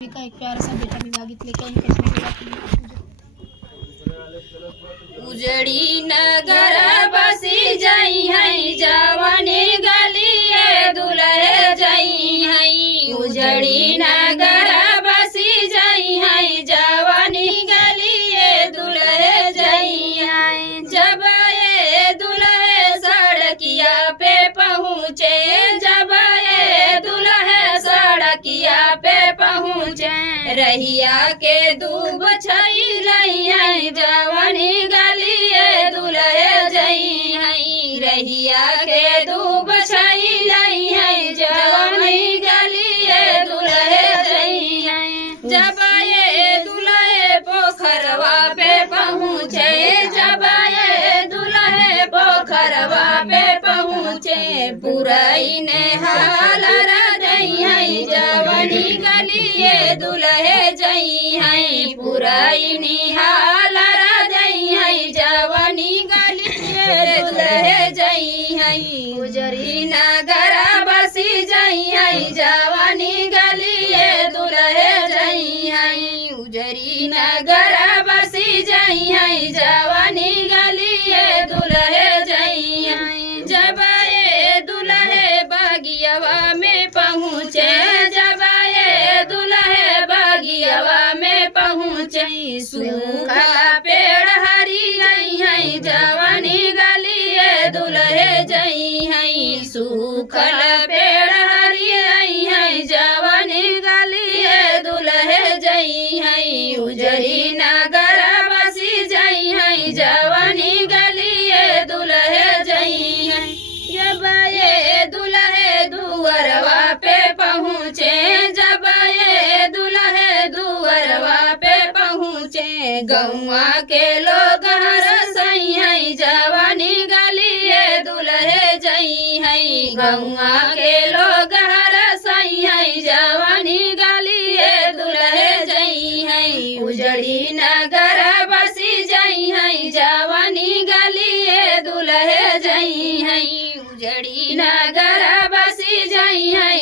का एक प्यारा सा बेटा विभागित लेकर उनके उजड़ी नगर बसी जाई है जवानी गलिए दुल्हे जाई है। उजड़ी नगर बसी जाई है जवानी गलिए दुल्हे जाई है। जब ये दुल्हे सड़किया पे पहुँचे, जब ये दुल्हे सड़किया पे पहुँचे, रहिया के दूब छई लई है जवानी गलिए दुल्हे जई है। रहिया के दूब छई लई है जवानी गलिए दुल्हे जई है। जब ये दुल्हे पोखरवा पे पहुँचे, जब ये दुल्हे पोखरवा पे पहुँचे, पुरई ने हाल रही है जवानी गलिए दुल्हे जई है। पुरई निहाल रही है जवानी गलिए दुल्हे जई है। उजड़ी नगर बसी जई है जवानी गलिए दुल्हे जई है। उजड़ी नगर बसी जई है जवानी गलिए दुल्हे जई है। जब ये दुल्हे बगियावा में पहुँचे, जब ये दुल्हे बगियावा में पहुँचे, सूखा पेड़ हरी गई है जवानी गलिए दुल्हे जई है। सूखल पेड़ हरी गई है जवानी गलिए दुल्हे जई है। उजड़ी नगर बसी जई है जवानी गलिए दुल्हे जई है। जब ये दुल्हे दुअरवा पे पहुँचे, जब ये दुल्हे दुअरवा पे पहुँचे, गौवा के लोग हरसई है जवानी गलिए दुल्हे जई है। गौवा के लोग हरसई है जवानी गलिए दुल्हे जई है। उजड़ी नगर बसी जई है जवानी गलिए दुल्हे जई है। उजड़ी नगर बसी जई है